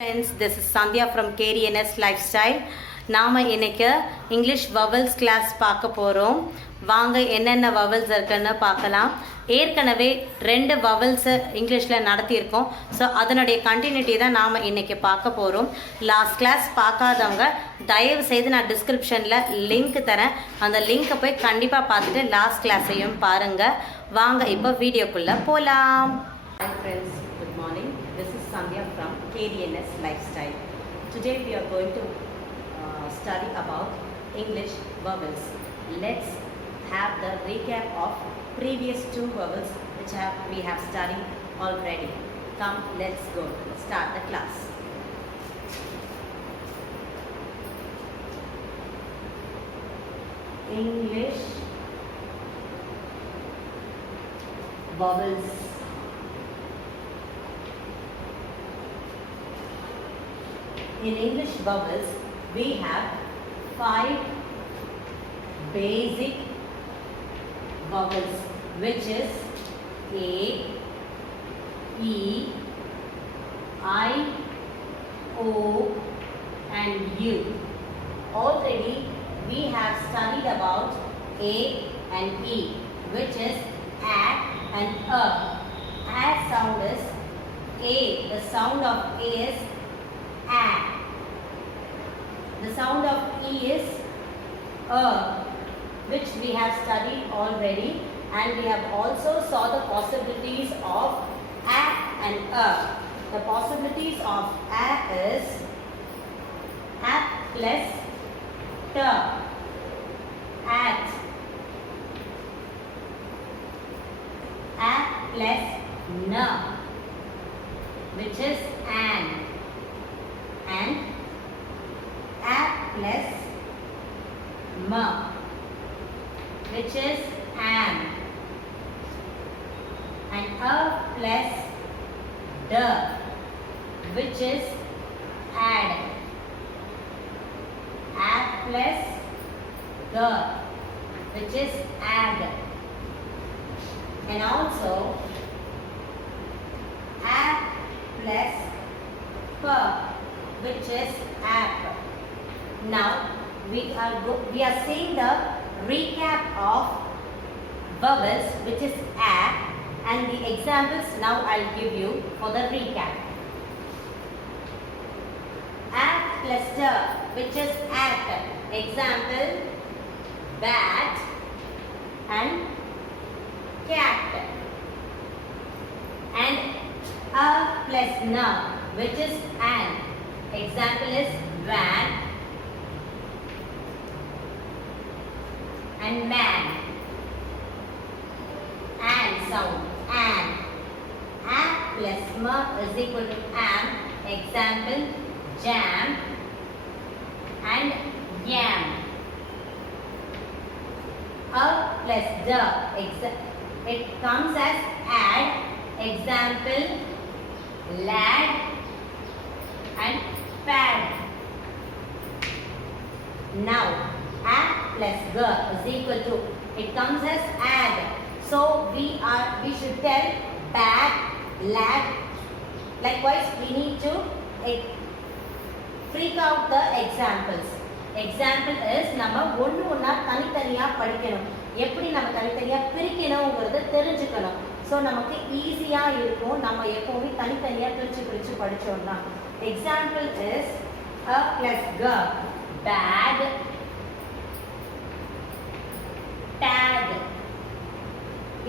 Friends, this is Sandhya from KDNS Lifestyle. நாம இன்னைக்கு English vowels class பார்க்க போகிறோம். வாங்க என்னென்ன வவல்ஸ் இருக்குன்னு பார்க்கலாம். ஏற்கனவே 2 வவல்ஸை இங்கிலீஷில் நடத்தியிருக்கோம். ஸோ அதனுடைய கண்டினியூட்டி தான் நாம் இன்றைக்கி பார்க்க போகிறோம். லாஸ்ட் கிளாஸ் பார்க்காதவங்க தயவு செய்து நான் டிஸ்கிரிப்ஷனில் லிங்க் தரேன். அந்த லிங்க்கை போய் கண்டிப்பாக பார்த்துட்டு லாஸ்ட் கிளாஸையும் பாருங்கள். வாங்க இப்போ வீடியோக்குள்ளே போகலாம். Hi friends, good morning. This is Sandhya from KDNS Lifestyle. Today we are going to study about English vowels. Let's have the recap of previous 2 vowels which we have studied already. Come, let's go. Start the class. English vowels. In English vowels, we have 5 basic vowels, which is A, E, I, O, and U. Already we have studied about A and E, which is A and A. A sound is A. The sound of A is A. The sound of E is A, which we have studied already, and we have also saw the possibilities of A and A. The possibilities of A is A plus T, at, A plus N, which is an, and A plus M, which is am, and A plus D, which is add, A plus G, which is add, and also A plus P, which is app. Now we are seeing the recap of vowels, which is A, and the examples now I'll give you for the recap. A plus T, which is at. Example: bat and cat. And A plus N, which is an. Example is van and man. And sound, an. A plus M is equal to am. Example: jam and yam. A plus D, it comes as add. Example: lad and pad. Now A plus G is equal to, it comes as add. So we should tell bad, lad. Likewise we need to freak out the examples. Example is நம்ம ஒண்ணா தனித்தனியா படிக்கணும். எப்படி நம்ம தனித்தனியா பிரிக்கணும்ங்கிறது தெரிஞ்சுக்கணும். ஸோ நமக்கு ஈஸியா இருக்கும். நம்ம எப்பவுமே தனித்தனியா பிரிச்சு படிச்சோம்னா. Example is A plus G, bag, tag.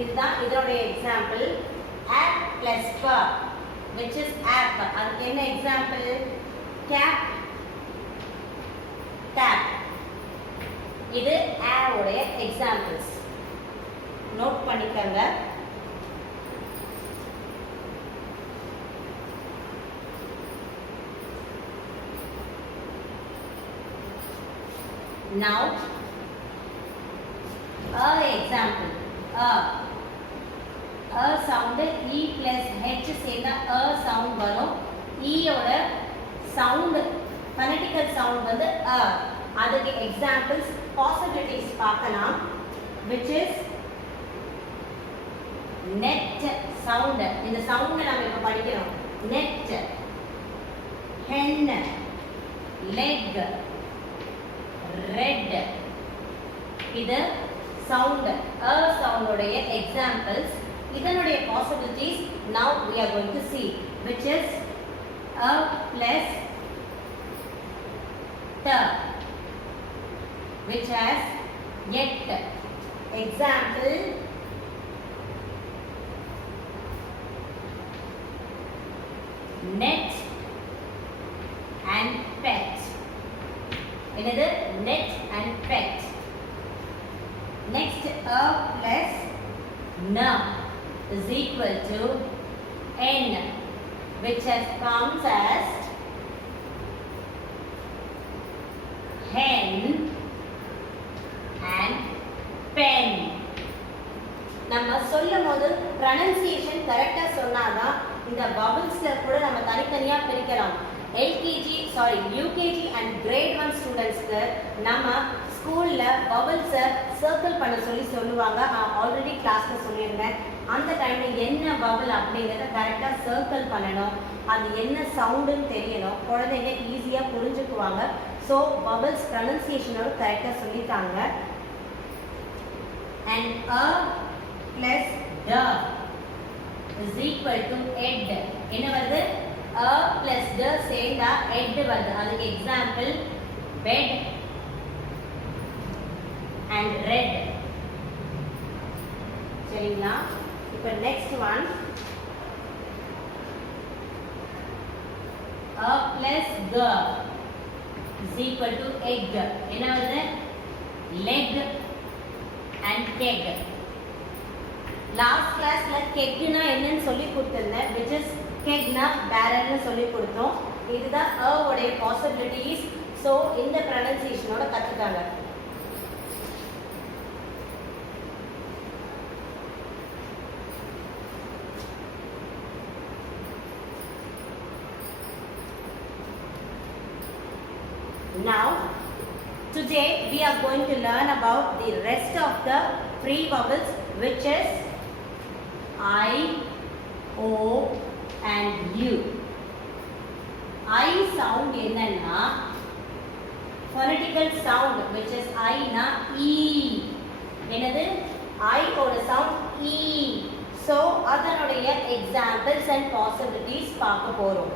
இதுதான் இதோடைய example. A plus P, which is app. அதுக்கு என்ன எக்ஸாம்பிள்? cap, tap. இது A உடைய எக்ஸாம்பிள்ஸ். நோட் பண்ணிக்கங்க. Now A example. A sound E plus H சேர்ந்தா A sound வரும். E ஓட sound phonetical sound வந்து A. அதுக்கு examples possibilities பார்க்கலாம், which is net sound. இந்த sound நம்ம இப்ப படிக்கிறோம். net hen, leg, red. இது sound, a sound உடைய examples. இதனுடைய possibilities now we are going to see, which is a plus t, which has yet. Example, net and pet. என்னது net and pet. Next, a plus n is equal to n, which has comes as hen and pen. நம்ம சொல்லும்போது pronunciation கரெக்டா சொன்னாதான் இந்த vowelsல கூட நம்ம தனித்தனியா பிரிக்கலாம். UKG and grade 1 ஸ்டூடண்ட்ஸ்க்கு நம்ம ஸ்கூல்ல vowels சர்க்கிள் பண்ண சொல்லுவாங்க. நான் ஆல்ரெடி கிளாஸ்ல சொல்லியிருந்தேன். அந்த டைம்ல என்ன vowel அப்படிங்கறத கரெக்டா சர்க்கிள் பண்ணணும். அது என்ன சவுண்டுன்னு தெரியணும். குழந்தைங்க ஈஸியா புரிஞ்சுக்குவாங்க. ஸோ vowels pronunciationோட கரெக்டா சொல்லிட்டாங்க. And a plus the is equal to ed. என்ன வருது? a plus the சேர்ந்தா ed வருது. அதுக்கு எக்ஸாம்பிள் bed and red. சரிங்களா? இப்போ next one, a plus the is equal to egg. என்ன வருது? leg and keg. லாஸ்ட் கிளாஸ்ல கெக்னா என்னன்னு சொல்லி கொடுத்திருந்தேன், which is கெக்னா பேரல்னு சொல்லி கொடுத்தோம். இதுதான் a உடைய பாசிபிலிட்டிஸ். ஸோ இந்த ப்ரொனன்சியேஷனோட கற்றுக்காங்க. Now, today we are going to learn about the rest of the free vowels, which is I, O and U. I sound என்னன்னா phonetical sound, which is I na E. என்னது? I ஓட sound E. So அதனுடைய examples and possibilities பார்க்க போறோம்.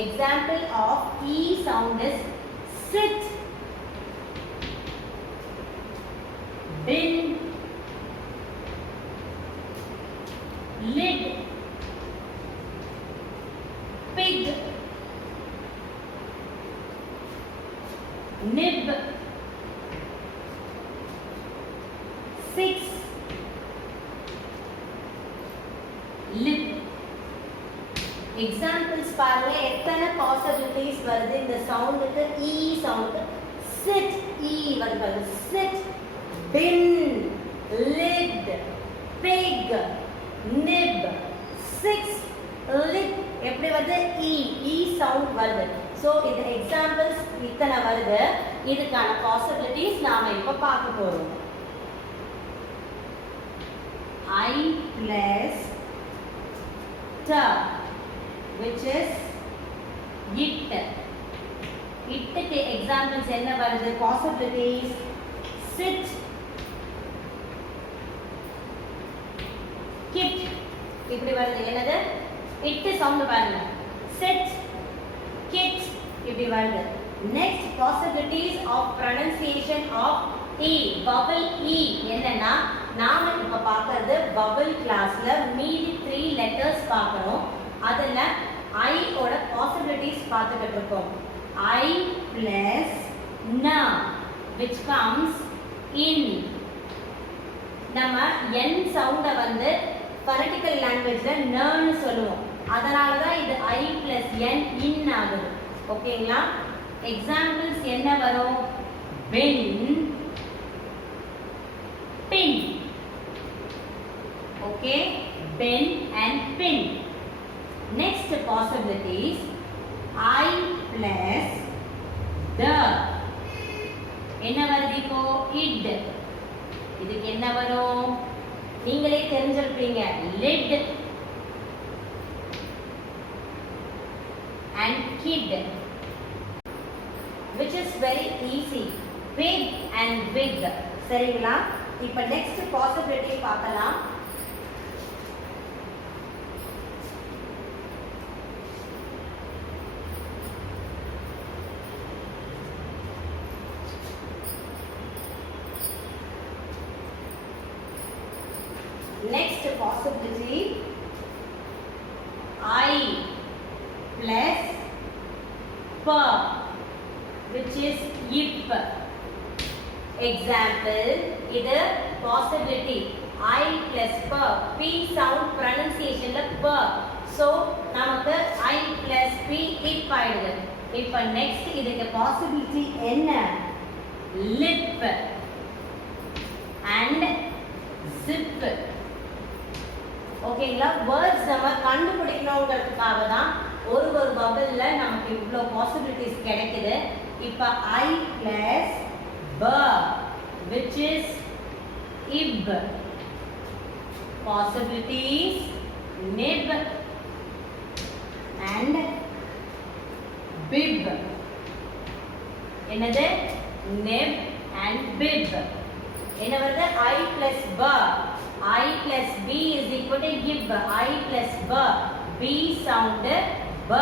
Example of E sound is sit, bin, lid, pig, nib, six, lip. Examples பாருங்க, எத்தனை பாசிபிலிட்டிஸ் வருது இந்த சவுண்டுக்கு. இ சவுண்டுக்கு சிட், இ வருது. சிட், பின், லிட், பிக், நிப், சிக்ஸ், லிட். எப்படி வருது? இ, இ சவுண்ட் வருது. ஸோ இது எக்ஸாம்பிள்ஸ் இத்தனை வருது. இதுக்கான பாசிபிலிட்டிஸ் நாம இப்ப பார்க்க போறோம். I plus t, which is it. இட்டுக்கு எக்ஸாம்பிள்ஸ் என்ன வருது? Possibilities sit, kit. இப்படி வருது. என்னது? இட்டு சவுண்ட் பாருங்க. sit, kit இப்படி வருது. Next possibilities of pronunciation of E, vowel E என்னன்னா நாம இப்ப பார்க்கிறது vowel கிளாஸ்ல மீதி 3 லெட்டர்ஸ் பார்க்கறோம். அதுல I ஓட possibilities பார்த்துட்டு இருக்கோம். I plus na, which comes in. நம்ம n சவுண்ட வந்து phonetical languageல ன்னு சொல்லுவோம். அதனால தான் இது I plus n in ஆகுது. ஓகேங்களா? எக்ஸாம்பிள்ஸ் என்ன வரும்? bin, pin. Okay, bin and pin. Next possibilities, I plus the. என்ன வருது இப்போ? id. இதுக்கு என்ன வரும்? நீங்களே தெரிஞ்சிருப்பீங்க. lid and kid, which is very easy. Pig and wig. சரிங்களா? இப்போ next possibility பார்க்கலாம். Next possibility, I plus p, which is ip. Example, இது possibility. I plus p, p sound pronunciation ல p. So நமக்கு I plus p ip ஆயிடுது. இப்போ next இதுக்கு possibility என்ன? lip and zip. ஓகேங்களா? வேர்ட்ஸ் நம்ம கண்டுபிடிக்கணுங்கிறதுக்காக தான் ஒரு பபிள்ல நமக்கு இவ்வளோ பாசிபிலிட்டிஸ் கிடைக்குது. இப்போ I plus b, which is ib. Possibilities nib and bib. என்னது? nib and bib. என்ன வருது? I plus b. I plus b is equal to gib. I plus b. B sound b.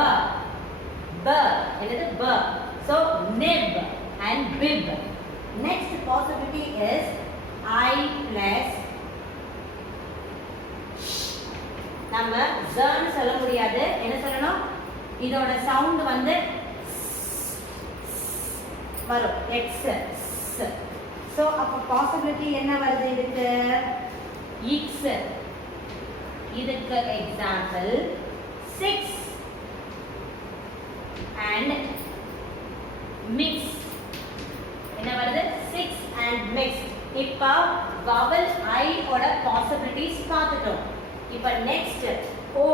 B. என்னது? b. So nib and bib. Next possibility is I plus நம்ம zன்னு சொல்ல முடியாது. என்ன சொல்லணும்? இதோட சவுண்ட் வந்து வரும். x. So அப்ப possibility என்ன வருது இதுக்கு? x. இதுக்கு example 6 and mix. என்ன வருது? 6 and mix. இப்போ vowel I ஓட possibilities பார்த்துட்டோம். இப்போ next o.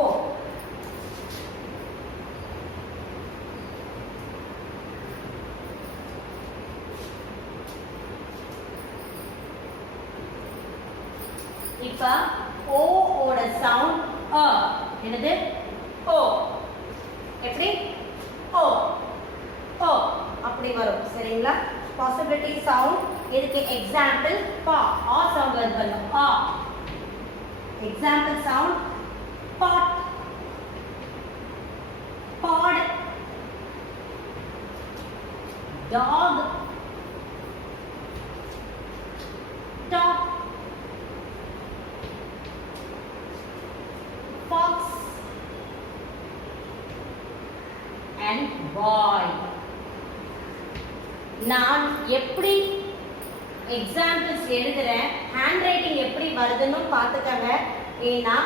இப்போ o ஓட சவுண்ட் அ. என்னது? o. எப்படி? o. o அப்படி வரும். சரிங்களா? possibility sound. இதுக்கு example pa. a sound வருது பாருங்க. a. example sound pot, pod, dog, top, fox and boy. நான் எப்படி எக்ஸாம்பிள்ஸ் எழுதுறேன், ஹேண்ட் ரைட்டிங் எப்படி வருதுன்னு பார்த்துக்கங்க. ஏன்னா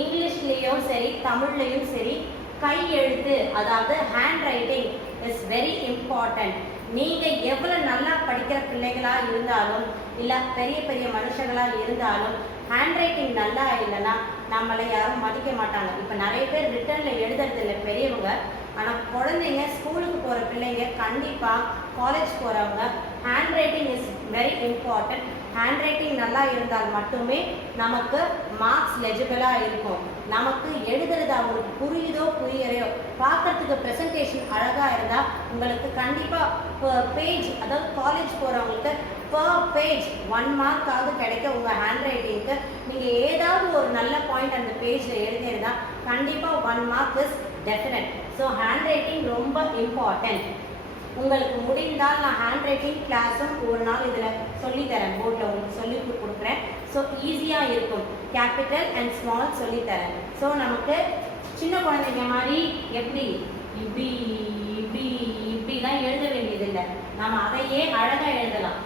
இங்கிலீஷ்லேயும் சரி தமிழ்லையும் சரி கை எழுத்து, அதாவது hand writing is very important. நீங்கள் எவ்வளோ நல்லா படிக்கிற பிள்ளைகளாக இருந்தாலும் இல்லை பெரிய பெரிய மனுஷங்களாக இருந்தாலும் ஹேண்ட் ரைட்டிங் நல்லா இல்லைன்னா நம்மளை யாரும் மதிக்க மாட்டாங்க. இப்போ நிறைய பேர் ரிட்டனில் எழுதுறது இல்லை பெரியவங்க, ஆனால் குழந்தைங்க ஸ்கூலுக்கு போகிற பிள்ளைங்க கண்டிப்பாக காலேஜ் போகிறவங்க hand writing is very important. Hand writing நல்லா இருந்தால் மட்டுமே நமக்கு மார்க்ஸ் லெஜிபிளாக இருக்கும். நமக்கு எழுதுறது அவங்களுக்கு புரியுதோ புரியலையோ, பார்க்கறதுக்கு ப்ரெசன்டேஷன் அழகாக இருந்தால் உங்களுக்கு கண்டிப்பாக பேஜ், அதாவது காலேஜ் போகிறவங்களுக்கு பர் பேஜ் 1 மார்க்காவது கிடைக்க உங்கள் ஹேண்ட் ரைட்டிங்க்கு. நீங்கள் ஏதாவது ஒரு நல்ல பாயிண்ட் அந்த பேஜில் எழுதியிருந்தால் கண்டிப்பாக 1 mark is definite. So hand writing ரொம்ப இம்பார்ட்டன்ட். உங்களுக்கு முடிந்தால் நான் ஹேண்ட் ரைட்டிங் கிளாஸும் ஒரு நாள் இதில் சொல்லித்தரேன், போர்டில் உங்களுக்கு சொல்லி கொடுக்குறேன். ஸோ ஈஸியாக இருக்கும், கேபிட்டல் அண்ட் ஸ்மால் சொல்லித்தரேன். ஸோ நமக்கு சின்ன குழந்தைங்க மாதிரி எப்படி இப்படி இப்படி இப்படிலாம் எழுத வேண்டியதில்லை, நம்ம அதையே அழகாக எழுதலாம்.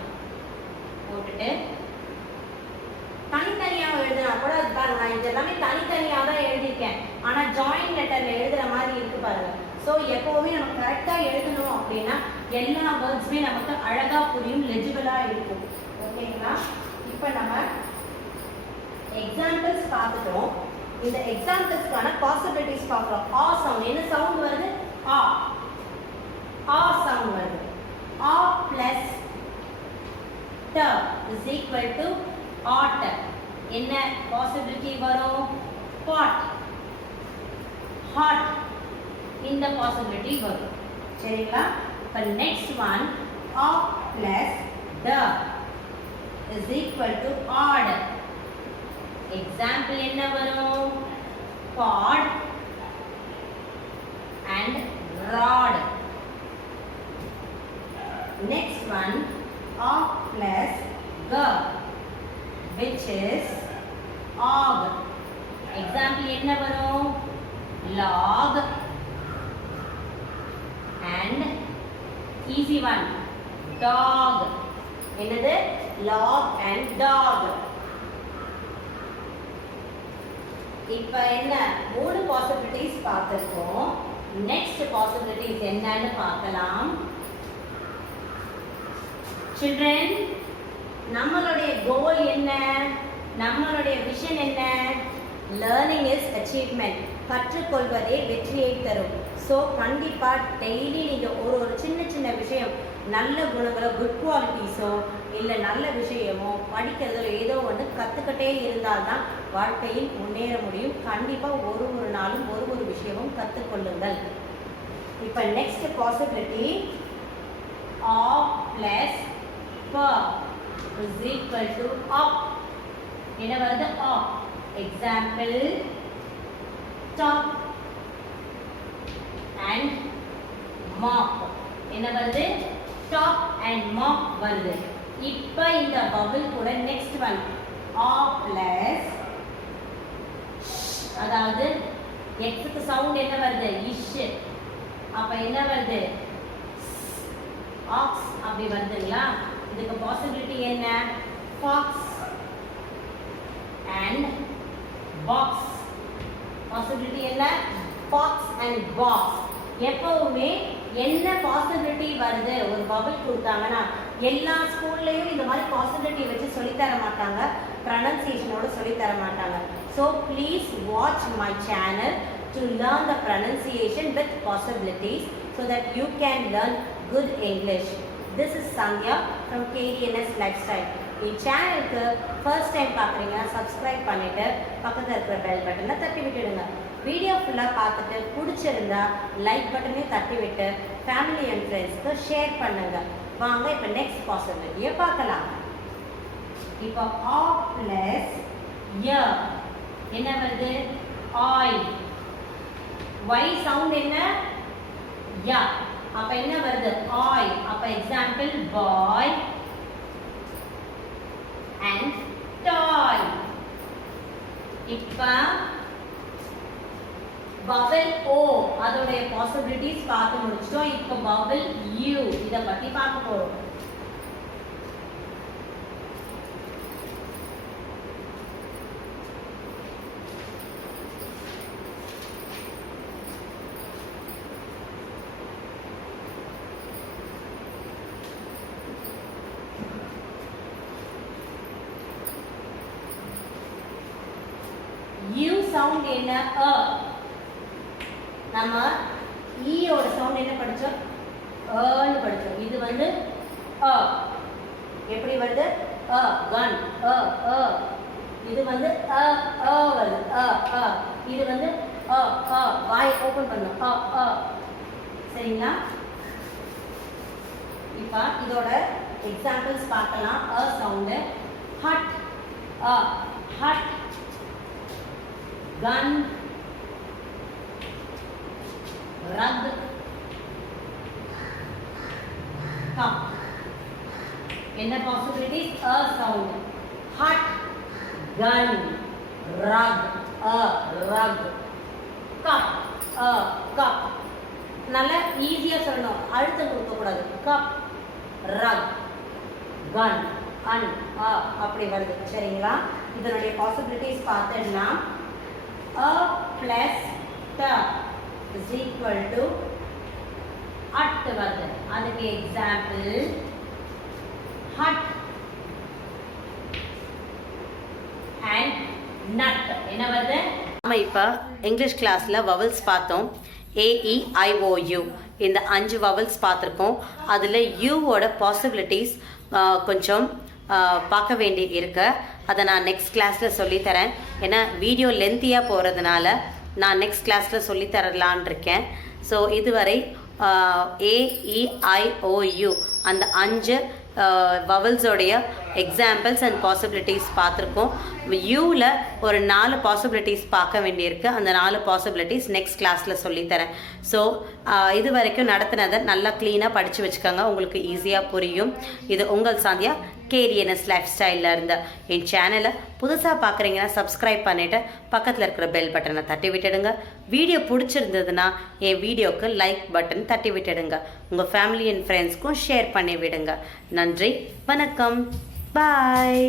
போட்டுட்டு தனித்தனியாக எழுதுனா கூட அது பாருங்க, நான் இது எல்லாமே தனித்தனியாக தான் எழுதியிருக்கேன், ஆனால் ஜாயின் லெட்டரில் எழுதுகிற மாதிரி இருக்கு பாருங்க. ஸோ எப்போவுமே நம்ம கரெக்டாக எழுதணும் அப்படின்னா எல்லா வேர்ட்ஸுமே நமக்கு அழகாக புரியும், லெஜிபிளாக இருக்கும். ஓகேங்களா? இப்போ நம்ம எக்ஸாம்பிள்ஸ் பார்த்துட்டோம். இந்த எக்ஸாம்பிள்ஸ்க்கான பாசிபிலிட்டிஸ் பார்க்குறோம். ஆ சவுண்ட், என்ன சவுண்ட் வருது? ஆ. ஆ சவுண்ட் வருது. ஆ பிளஸ் ட இஸ் ஈக்குவல் டு ஆட். என்ன பாசிபிலிட்டி வரும்? pot, hot, இந்த பாசிபிலிட்டி வரும். சரிங்களா? இப்போ next one, of plus the is equal to odd. example என்ன வரும்? pod and rod. Next one, of plus g, which is og. example என்ன வரும்? log and easy one, dog. என்னது? log and dog. இப்போ என்ன மூணு பாசிபிலிட்டிஸ் பார்த்திருக்கோம். நெக்ஸ்ட் பாசிபிலிட்டிஸ் என்னன்னு பார்க்கலாம். children, நம்மளுடைய கோல் என்ன? நம்மளுடைய விஷன் என்ன? Learning is achievement. கற்றுக்கொள்வதே வெற்றியை தரும். ஸோ கண்டிப்பாக டெய்லி நீங்கள் ஒரு சின்ன சின்ன விஷயம், நல்ல குணங்களோ குட் குவாலிட்டிஸோ இல்லை நல்ல விஷயமோ படிக்கிறதுல ஏதோ ஒன்று கற்றுக்கிட்டே இருந்தால்தான் வாழ்க்கையில் முன்னேற முடியும். கண்டிப்பாக ஒரு நாளும் ஒரு விஷயமும் கற்றுக்கொள்ளுங்கள். இப்போ next possibility, of plus per is equal to of. என்ன வருது? of. example top and mop. என்ன வருது? top and mop வருது. இப்போ இந்த bubble கூட next one, of plus, அதாவது x க்கு சவுண்ட் என்ன வருது? ish. அப்ப என்ன வருது? ox அப்படி வருதுங்களா? இதுக்கு பாசிபிலிட்டி என்ன? fox and box. பாசிபிலிட்டி என்ன? fox and box. எப்பவுமே என்ன பாசிபிலிட்டி வருது ஒரு பபிள் கொடுத்தாங்கன்னா எல்லா ஸ்கூல்லையும் இந்த மாதிரி பாசிபிலிட்டி வச்சு சொல்லித்தர மாட்டாங்க, ப்ரனன்சியேஷனோட சொல்லித்தர மாட்டாங்க. So please watch my channel to learn the pronunciation with possibilities so that you can learn good English. This is Sandhya from KDNS Lifestyle. இந்த சேனலுக்கு ஃபர்ஸ்ட் டைம் பார்க்குறீங்கன்னா சப்ஸ்கிரைப் பண்ணிவிட்டு பக்கத்தில் இருக்கிற பெல் பட்டனை தட்டி விட்டுடுங்க. வீடியோ ஃபுல்லாக பார்த்துட்டு பிடிச்சிருந்தா லைக் பட்டனே தட்டி விட்டு ஃபேமிலி அண்ட் ஃப்ரெண்ட்ஸ்க்கு ஷேர் பண்ணுங்க. வாங்க இப்போ நெக்ஸ்ட் பாசிபிலிட்டியை பார்க்கலாம். இப்போ of plus year என்ன வருது? ஆயில். y சவுண்ட் என்ன? யா. அப்ப என்ன வருது? ஆயில். அப்ப எக்ஸாம்பிள் பாய் and toy. இப்ப bubble o அதோட பாசிபிலிட்டிஸ் பார்த்து முடிச்சிட்டோம். இப்ப bubble u இத பத்தி பார்க்க போறோம். u சவுண்ட் என்ன? அ. நம்ம e ஓட சவுண்ட் என்ன படிச்சோம்? அன்னு படிச்சோம். இது வந்து அ. எப்படி வருது? அ கன் அ அ. இது வந்து அ அ வருது. அ அ. இது வந்து அ அ. வாய் ஓபன் பண்ணனும். அ அ. சரிங்களா? இப்போ இதோட எக்ஸாம்பிள்ஸ் பார்க்கலாம். A sound hut a hut gun rug cup. என்ன possibilities? a sound, hut, gun, rug, a rug, cup, a cup. நல்லா ஈஸியா சொல்லணும், அழுத்தம் கொடுக்க கூடாது. cup, rug, gun, un, a அப்படி வருது. சரிங்களா? இதனுடைய பாசிபிலிட்டிஸ் பார்த்தேன்னா a plus the is equal to at வருது. அதுக்கு எக்ஸாம்பிள் hut and nut. என்ன வருது? நாம இப்போ இங்கிலீஷ் கிளாஸ்ல வவல்ஸ் பார்த்தோம். AEIOU இந்த 5 வவல்ஸ் பார்த்துருக்கோம். அதில் யூவோட பாசிபிலிட்டிஸ் கொஞ்சம் பார்க்க வேண்டி இருக்கு. அதை நான் நெக்ஸ்ட் கிளாஸில் சொல்லித்தரேன். ஏன்னா வீடியோ லென்த்தியாக போகிறதுனால நான் நெக்ஸ்ட் கிளாஸில் சொல்லித்தரலான் இருக்கேன். ஸோ இதுவரை AEIOU அந்த 5 வவல்ஸோடைய எக்ஸாம்பிள்ஸ் அண்ட் பாசிபிலிட்டிஸ் பார்த்துருக்கோம். யூவில் ஒரு 4 பாசிபிலிட்டிஸ் பார்க்க வேண்டியிருக்கு. அந்த 4 பாசிபிலிட்டிஸ் நெக்ஸ்ட் கிளாஸில் சொல்லித்தரேன். ஸோ இது வரைக்கும் நடத்தினதை நல்லா க்ளீனாக படித்து வச்சுக்கோங்க, உங்களுக்கு ஈஸியாக புரியும். இது உங்கள் சாந்தியா KDNS லைஃப் ஸ்டைலில் இருந்த என் சேனலை புதுசாக பார்க்குறீங்கன்னா சப்ஸ்கிரைப் பண்ணிவிட்டு பக்கத்தில் இருக்கிற பெல் பட்டனை தட்டி விட்டுடுங்க. வீடியோ பிடிச்சிருந்ததுன்னா என் வீடியோவுக்கு லைக் பட்டன் தட்டி விட்டுடுங்க. உங்கள் ஃபேமிலி அண்ட் ஃப்ரெண்ட்ஸ்க்கும் ஷேர் பண்ணி விடுங்க. நன்றி, வணக்கம், பாய்.